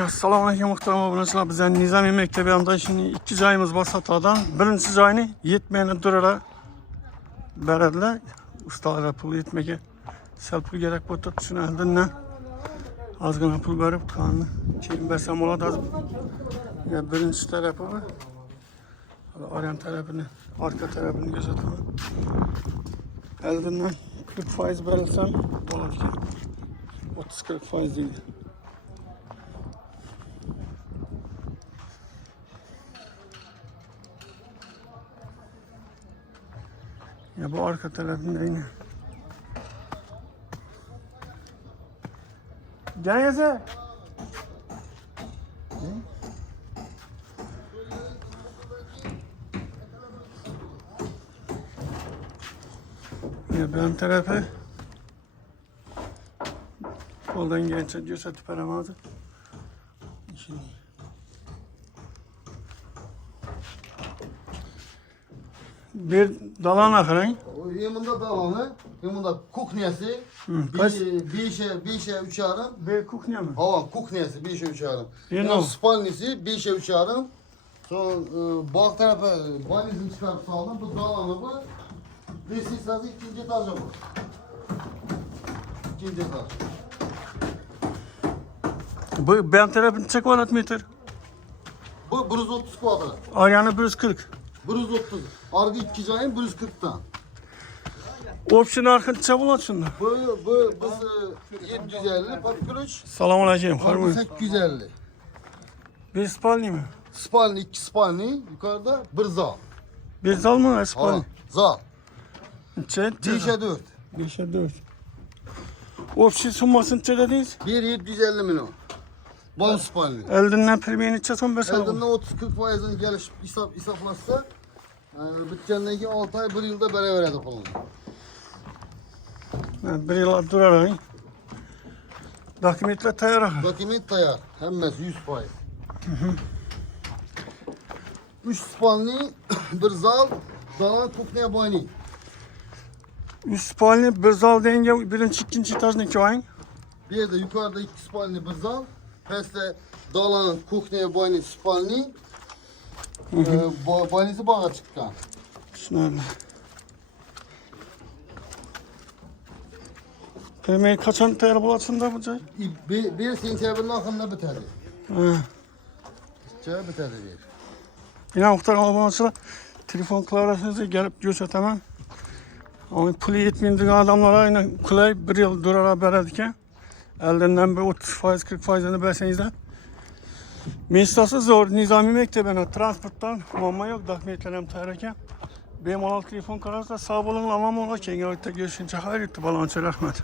Assalomu alaykum muhtaram obunachilar. Bizning Nizamiy maktabida şimdi 2 joyimiz bor sotuvdan. Birinchi joyni yetmayni durara beradilar. Ustalar pul yetmaga sal pul kerak bo'lib turibdi. Shuni oldindan ozgina pul berib, qonni keyin bersam bo'ladi. Ya birinchi tarafi bu. Oryan tarafini, arka tarafini kuzataman. Oldindan 40% berilsam bo'ladi ekan. 30-40% deydi. Ya bu arka tarafında yine. Gel yaza. Ya ben tarafı koldan gençe gösterip aramadı. Şimdi. Bir dalan akırın. Yemunda dalanı, yemunda kukniyası, bir işe üç yarım. Bir kuknya mı? Hava kukniyası bir işe üç yarım. Yeni o. Spalnisi bir işe üç yarım. Sonra bak tarafı valizini çıkarıp saldım. Bu dalanı bu. Resim sazı ikinci etajı bu. İkinci etaj. Bu ben tarafını çek kvadrat metre. Bu 130 kvadrat. Ayağını 140. 130. Arka iki cayın 140'tan. Opsiyon arkını çabuk şunu. Bu biz 750 patkuluç. Selamun aleyküm. Bu Harbi. 850. Bir spalni mi? Spalni, iki spalni, yukarıda bir zal. Bir zal mı? Aa, Spalni. zal. Çet. 5'e 4. 5'e 4. Opsiyon sunmasını çet dediniz. 750 milyon. Bol spalni. Eldinden primiyeni çeson mesela. Eldimden 30-40 faizini geliş hesaplaşsa biteceğinden ki 6 ay 1 yılda beraber edip olun. Bir yıl durar ha. Dokumentler tayar. Dokument tayar. Hemmesi 100 faiz. 3 spalni, bir zal, dalan kuknaya bani. 3 spalni, bir zal denge birinci ikinci etajını koyun. Bir de yukarıda 2 spalni, bir zal. Peste dalan kuknaya bani spalni. Banisi bana çıkan. Şunlarla. Primiyer kaçan tayar bulasın da bu cay? Bir sentyabrın akımda biterdi. Ha. Çay biterdi bir. Yine muhtar olmamasıyla telefon klavyesinizi gelip gösteremem. Ama pulu yetmeyince adamlara yine kolay bir yıl durara beredikken ellerinden bir 30-40%'ını verseniz de Mesutası zor. Nizami mektebine transporttan mama yok. Dokumentlerim tayarken. Benim 16 telefon kararsa sağ olun ama ola ki görüşünce hayır etti balançı rahmet.